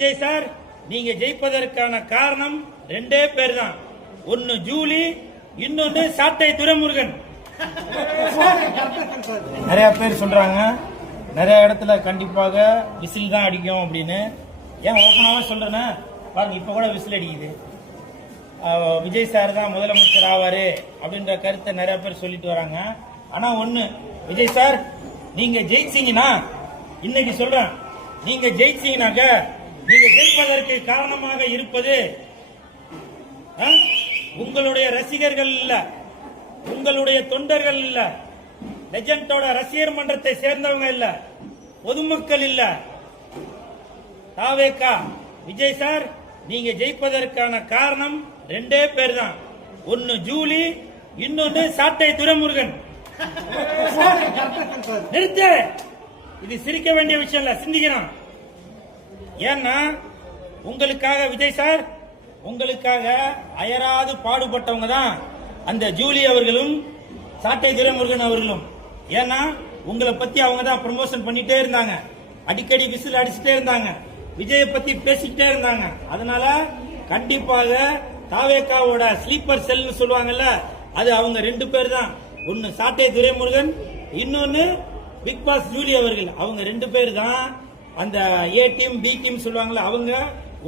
Vijay sir, நீங்க ஜெயிப்பதற்கான காரணம் ரெண்டே பேர் தான். ஒன்னு ஜூலி, இன்னொன்னு சாட்டை துரைமுருகன். நிறைய பேர் சொல்றாங்க, நிறைய இடத்துல கண்டிப்பாக விசில் தான் அடிக்கும் அப்படின்னு. ஏன் ஓப்பனாவே சொல்றேன்னா, பாருங்க இப்ப கூட விசில் அடிக்குது. விஜய் சார் தான் முதலமைச்சர் ஆவாரு அப்படின்ற கருத்தை நிறைய பேர் சொல்லிட்டு வராங்க. ஆனா ஒண்ணு, விஜய் சார் நீங்க ஜெயிச்சீங்கன்னா, இன்னைக்கு சொல்றேன், நீங்க ஜெயிச்சீங்கன்னாக்க நீங்க ஜெயிப்பதற்கு காரணமாக இருப்பது உங்களுடைய ரசிகர்கள் இல்ல, உங்களுடைய தொண்டர்கள் இல்ல, லெஜண்டோட ரசிகர் மன்றத்தை சேர்ந்தவங்க இல்ல, பொதுமக்கள் இல்ல, தாவேகா. விஜய் சார், நீங்க ஜெயிப்பதற்கான காரணம் ரெண்டே பேர் தான். ஒன்னு ஜூலி, இன்னொன்னு சாட்டை துரைமுருகன். நிறுத்த, இது சிரிக்க வேண்டிய விஷயம் இல்ல, சிந்திக்கிறோம். ஏன்னா உங்களுக்காக விஜய் சார், உங்களுக்காக அயராது பாடுபட்டவங்க தான் அந்த ஜூலி அவர்களும் சாட்டை துரைமுருகன் அவர்களும். ஏன்னா உங்களை பத்தி அவங்க தான் ப்ரமோஷன் பண்ணிட்டே இருந்தாங்க, அடிக்கடி விசில் அடிச்சுட்டே இருந்தாங்க, விஜய பத்தி பேசிட்டே இருந்தாங்க. அதனால கண்டிப்பாக தாவேகாவோட ஸ்லீப்பர் செல்னு சொல்லுவாங்கல்ல, அது அவங்க ரெண்டு பேர் தான். ஒன்னு சாட்டை துரைமுருகன், இன்னொன்னு பிக் பாஸ் ஜூலி அவர்கள். அவங்க ரெண்டு பேர் தான் அந்த ஏ டீம் பி டீம் சொல்லுவாங்கல்ல, அவங்க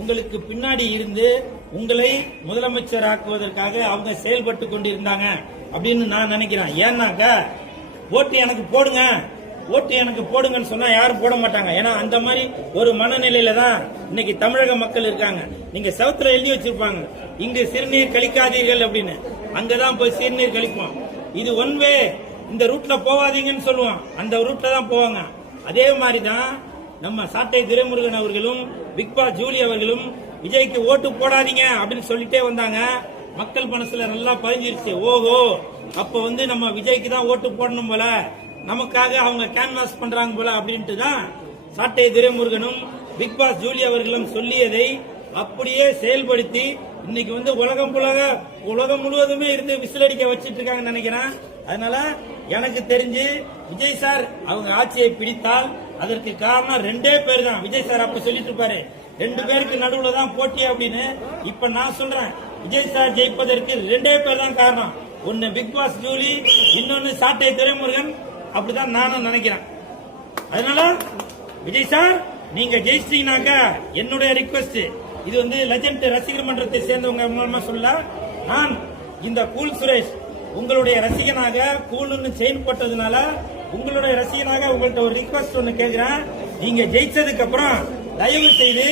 உங்களுக்கு பின்னாடி இருந்து உங்களை முதலமைச்சர் ஆக்குவதற்காக அவங்க செயல்பட்டு கொண்டிருந்தாங்க அப்படின்னு நான் நினைக்கிறேன். ஏன்னாக்க ஓட்டு எனக்கு போடுங்க, ஓட்டு எனக்கு போடுங்கன்னு சொன்னா யாரும் போட மாட்டாங்க. ஏன்னா அந்த மாதிரி ஒரு மனநிலையில தான் இன்னைக்கு தமிழக மக்கள் இருக்காங்க. நீங்க சவுத்துல எழுதி வச்சிருப்பாங்க, இங்கு சிறுநீர் கழிக்காதீர்கள் அப்படின்னு. அங்கதான் போய் சிறுநீர் கழிப்போம். இது ஒன் வே, இந்த ரூட்ல போவாதீங்கன்னு சொல்லுவோம், அந்த ரூட்ல தான் போவாங்க. அதே மாதிரிதான் நம்ம சாட்டை துரைமுருகன் அவர்களும் பிக் பாஸ் ஜூலி அவர்களும் விஜய்க்கு ஓட்டு போடாதீங்க அப்படின்னு சொல்லிட்டே வந்தாங்க. மக்கள் மனசுல நல்லா பதிஞ்சிருச்சு. ஓஹோ, அப்ப நம்ம விஜய்க்கு தான் ஓட்டு போடணும் போல, நமக்காக அவங்க கேன்வாஸ் பண்றாங்க போல அப்படின்ட்டு தான் சாட்டை துரைமுருகனும் பிக் பாஸ் ஜூலி அவர்களும் சொல்லியதை அப்படியே செயல்படுத்தி இன்னைக்கு உலகம் முழுவதுமே இருந்து விசில் அடிக்க வச்சிட்டு இருக்காங்கன்னு நினைக்கிறேன். அதனால எனக்கு தெரிஞ்சு விஜய் சார் அவங்க ஆட்சியை பிடித்தால் அதற்கு காரணம் ரெண்டே பேர் தான். விஜய் சார் அப்ப சொல்லிட்டு இருப்பாரு, ரெண்டு பேருக்கு நடுவுல தான் போட்டி அப்படின்னு. இப்ப நான் சொல்றேன், விஜய் சார் ஜெயிப்பதற்கு ரெண்டே பேர் தான் காரணம். ஒன்னு பிக் பாஸ் ஜூலி, இன்னொன்னு சாட்டை துரைமுருகன். அப்படிதான் நானும் நினைக்கிறேன். அதனால விஜய் சார் நீங்க ஜெயிச்சிட்டீங்கன்னாக்க என்னுடைய ரிக்வெஸ்ட், இது லெஜண்ட் ரசிகர் மன்றத்தை சேர்ந்தவங்க மூலமா சொல்ல, நான் இந்த கூல் சுரேஷ் உங்களுடைய ரசிகனாக, கூலுன்னு செயின் போட்டதுனால உங்களுடைய ரசிகனாக உங்கள்கிட்ட ஒரு ரிக்வெஸ்ட் ஒன்னு கேட்கிறேன். நீங்க ஜெயிச்சதுக்கு அப்புறம் தயவு செய்து